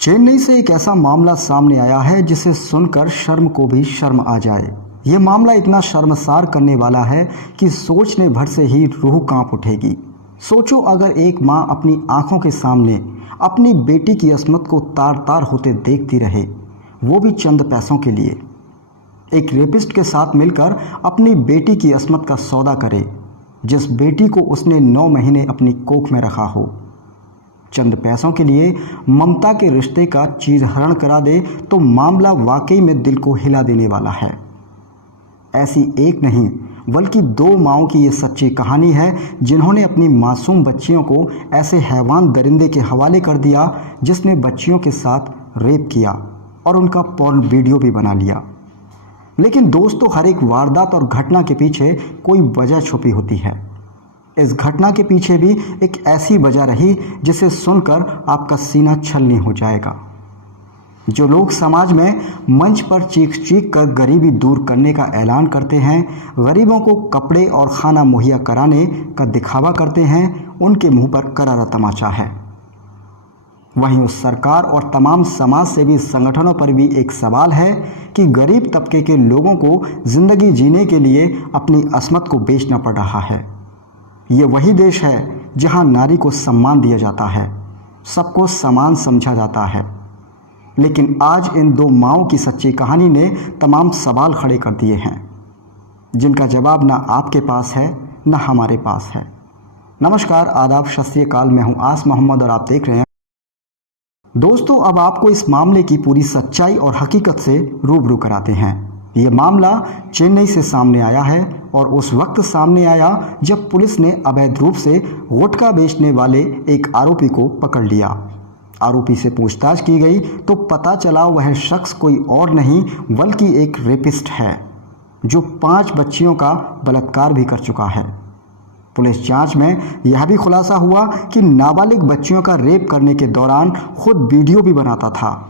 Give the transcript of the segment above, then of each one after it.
चेन्नई से एक ऐसा मामला सामने आया है जिसे सुनकर शर्म को भी शर्म आ जाए। ये मामला इतना शर्मसार करने वाला है कि सोचने भर से ही रूह कांप उठेगी। सोचो, अगर एक माँ अपनी आंखों के सामने अपनी बेटी की अस्मत को तार तार होते देखती रहे, वो भी चंद पैसों के लिए। एक रेपिस्ट के साथ मिलकर अपनी बेटी की अस्मत का सौदा करे, जिस बेटी को उसने 9 महीने अपनी कोख में रखा हो। चंद पैसों के लिए ममता के रिश्ते का चीरहरण करा दे तो मामला वाकई में दिल को हिला देने वाला है। ऐसी एक नहीं बल्कि 2 माँओं की ये सच्ची कहानी है जिन्होंने अपनी मासूम बच्चियों को ऐसे हैवान दरिंदे के हवाले कर दिया जिसने बच्चियों के साथ रेप किया और उनका पॉर्न वीडियो भी बना लिया। लेकिन दोस्तों, हर एक वारदात और घटना के पीछे कोई वजह छुपी होती है। इस घटना के पीछे भी एक ऐसी वजह रही जिसे सुनकर आपका सीना छलनी हो जाएगा। जो लोग समाज में मंच पर चीख चीख कर गरीबी दूर करने का ऐलान करते हैं, गरीबों को कपड़े और खाना मुहैया कराने का दिखावा करते हैं, उनके मुंह पर करारा तमाचा है। वहीं उस सरकार और तमाम समाज सेवी संगठनों पर भी एक सवाल है कि गरीब तबके के लोगों को जिंदगी जीने के लिए अपनी अस्मत को बेचना पड़ रहा है। ये वही देश है जहां नारी को सम्मान दिया जाता है, सबको समान समझा जाता है। लेकिन आज इन 2 माँओं की सच्ची कहानी ने तमाम सवाल खड़े कर दिए हैं, जिनका जवाब ना आपके पास है ना हमारे पास है। नमस्कार, आदाब, सत श्री अकाल। मैं हूं आस मोहम्मद और आप देख रहे हैं। दोस्तों, अब आपको इस मामले की पूरी सच्चाई और हकीकत से रूबरू कराते हैं। ये मामला चेन्नई से सामने आया है और उस वक्त सामने आया जब पुलिस ने अवैध रूप से गुटखा बेचने वाले एक आरोपी को पकड़ लिया। आरोपी से पूछताछ की गई तो पता चला वह शख्स कोई और नहीं बल्कि एक रेपिस्ट है जो 5 बच्चियों का बलात्कार भी कर चुका है। पुलिस जांच में यह भी खुलासा हुआ कि नाबालिग बच्चियों का रेप करने के दौरान खुद वीडियो भी बनाता था।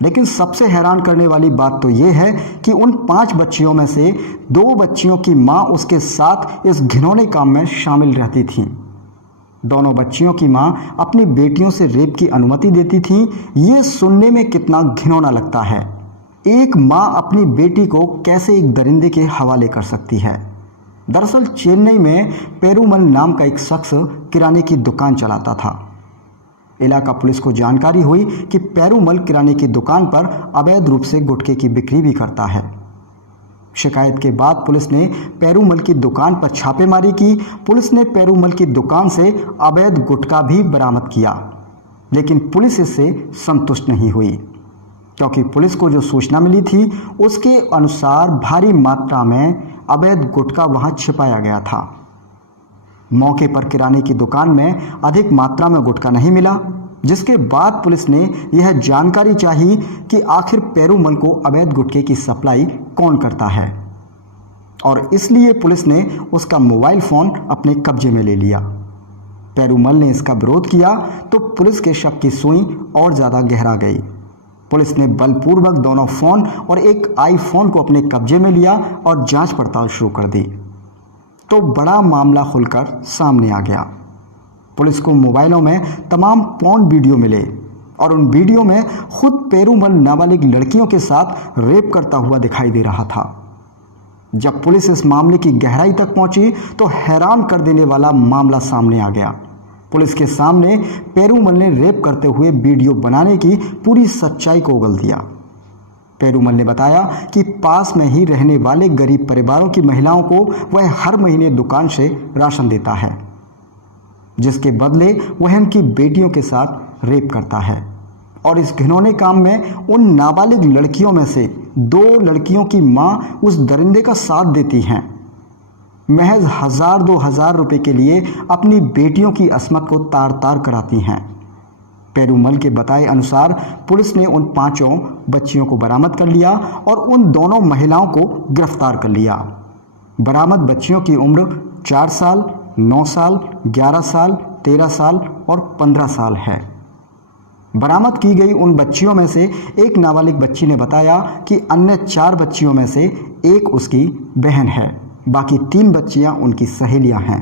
लेकिन सबसे हैरान करने वाली बात तो यह है कि उन 5 बच्चियों में से 2 बच्चियों की मां उसके साथ इस घिनौने काम में शामिल रहती थीं। दोनों बच्चियों की मां अपनी बेटियों से रेप की अनुमति देती थीं। ये सुनने में कितना घिनौना लगता है। एक मां अपनी बेटी को कैसे एक दरिंदे के हवाले कर सकती है। दरअसल चेन्नई में पेरूमल नाम का एक शख्स किराने की दुकान चलाता था। इलाका पुलिस को जानकारी हुई कि पेरूमल किराने की दुकान पर अवैध रूप से गुटखे की बिक्री भी करता है। शिकायत के बाद पुलिस ने पेरूमल की दुकान पर छापेमारी की। पुलिस ने पेरूमल की दुकान से अवैध गुटखा भी बरामद किया, लेकिन पुलिस इससे संतुष्ट नहीं हुई, क्योंकि पुलिस को जो सूचना मिली थी उसके अनुसार भारी मात्रा में अवैध गुटखा वहां छिपाया गया था। मौके पर किराने की दुकान में अधिक मात्रा में गुटखा नहीं मिला, जिसके बाद पुलिस ने यह जानकारी चाही कि आखिर पेरूमल को अवैध गुटखे की सप्लाई कौन करता है, और इसलिए पुलिस ने उसका मोबाइल फ़ोन अपने कब्जे में ले लिया। पेरूमल ने इसका विरोध किया तो पुलिस के शक की सुई और ज़्यादा गहरा गई। पुलिस ने बलपूर्वक दोनों फ़ोन और एक आईफोन को अपने कब्जे में लिया और जांच पड़ताल शुरू कर दी। तो बड़ा मामला खुलकर सामने आ गया। पुलिस को मोबाइलों में तमाम पॉर्न वीडियो मिले और उन वीडियो में खुद पेरूमल नाबालिग लड़कियों के साथ रेप करता हुआ दिखाई दे रहा था। जब पुलिस इस मामले की गहराई तक पहुंची तो हैरान कर देने वाला मामला सामने आ गया। पुलिस के सामने पेरूमल ने रेप करते हुए वीडियो बनाने की पूरी सच्चाई को उगल दिया। पेरूमल ने बताया कि पास में ही रहने वाले गरीब परिवारों की महिलाओं को वह हर महीने दुकान से राशन देता है, जिसके बदले वह उनकी बेटियों के साथ रेप करता है। और इस घिनौने काम में उन नाबालिग लड़कियों में से 2 लड़कियों की मां उस दरिंदे का साथ देती हैं। महज 1000-2000 रुपए के लिए अपनी बेटियों की अस्मत को तार तार कराती हैं। पेरूमल के बताए अनुसार पुलिस ने उन 5 बच्चियों को बरामद कर लिया और उन दोनों महिलाओं को गिरफ्तार कर लिया। बरामद बच्चियों की उम्र 4 साल, 9 साल, 11 साल, 13 साल और 15 साल है। बरामद की गई उन बच्चियों में से एक नाबालिग बच्ची ने बताया कि अन्य 4 बच्चियों में से एक उसकी बहन है, बाकी 3 बच्चियां उनकी सहेलियां हैं।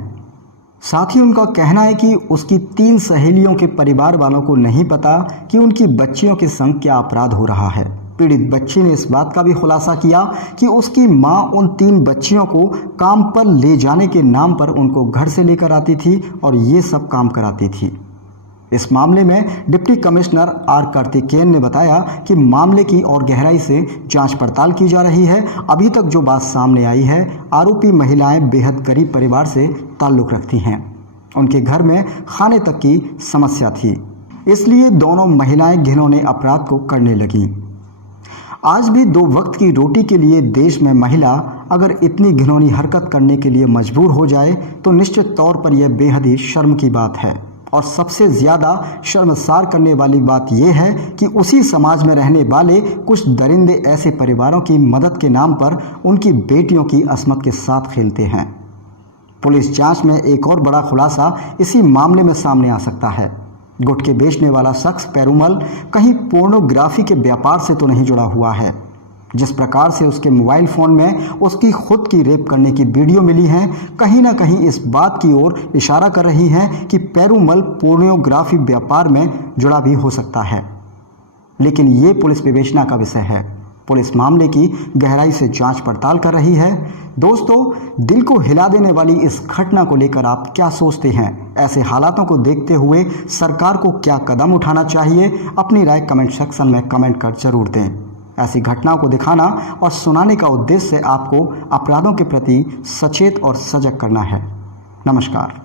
साथ ही उनका कहना है कि उसकी 3 सहेलियों के परिवार वालों को नहीं पता कि उनकी बच्चियों के संग क्या अपराध हो रहा है। पीड़ित बच्ची ने इस बात का भी खुलासा किया कि उसकी मां उन 3 बच्चियों को काम पर ले जाने के नाम पर उनको घर से लेकर आती थी और ये सब काम कराती थी। इस मामले में डिप्टी कमिश्नर आर कार्तिकेयन ने बताया कि मामले की और गहराई से जांच पड़ताल की जा रही है। अभी तक जो बात सामने आई है, आरोपी महिलाएं बेहद गरीब परिवार से ताल्लुक़ रखती हैं। उनके घर में खाने तक की समस्या थी, इसलिए दोनों महिलाएं घिनौने अपराध को करने लगीं। आज भी 2 वक्त की रोटी के लिए देश में महिला अगर इतनी घिनौनी हरकत करने के लिए मजबूर हो जाए तो निश्चित तौर पर यह बेहद ही शर्म की बात है। और सबसे ज़्यादा शर्मसार करने वाली बात यह है कि उसी समाज में रहने वाले कुछ दरिंदे ऐसे परिवारों की मदद के नाम पर उनकी बेटियों की अस्मत के साथ खेलते हैं। पुलिस जांच में एक और बड़ा खुलासा इसी मामले में सामने आ सकता है। गुटखे बेचने वाला शख्स पेरूमल कहीं पोर्नोग्राफी के व्यापार से तो नहीं जुड़ा हुआ है। जिस प्रकार से उसके मोबाइल फ़ोन में उसकी खुद की रेप करने की वीडियो मिली है, कहीं ना कहीं इस बात की ओर इशारा कर रही है कि पेरूमल पोर्नोग्राफी व्यापार में जुड़ा भी हो सकता है। लेकिन ये पुलिस विवेचना का विषय है। पुलिस मामले की गहराई से जांच पड़ताल कर रही है। दोस्तों, दिल को हिला देने वाली इस घटना को लेकर आप क्या सोचते हैं? ऐसे हालातों को देखते हुए सरकार को क्या कदम उठाना चाहिए? अपनी राय कमेंट सेक्शन में कमेंट कर जरूर दें। ऐसी घटनाओं को दिखाना और सुनाने का उद्देश्य आपको अपराधों के प्रति सचेत और सजग करना है। नमस्कार।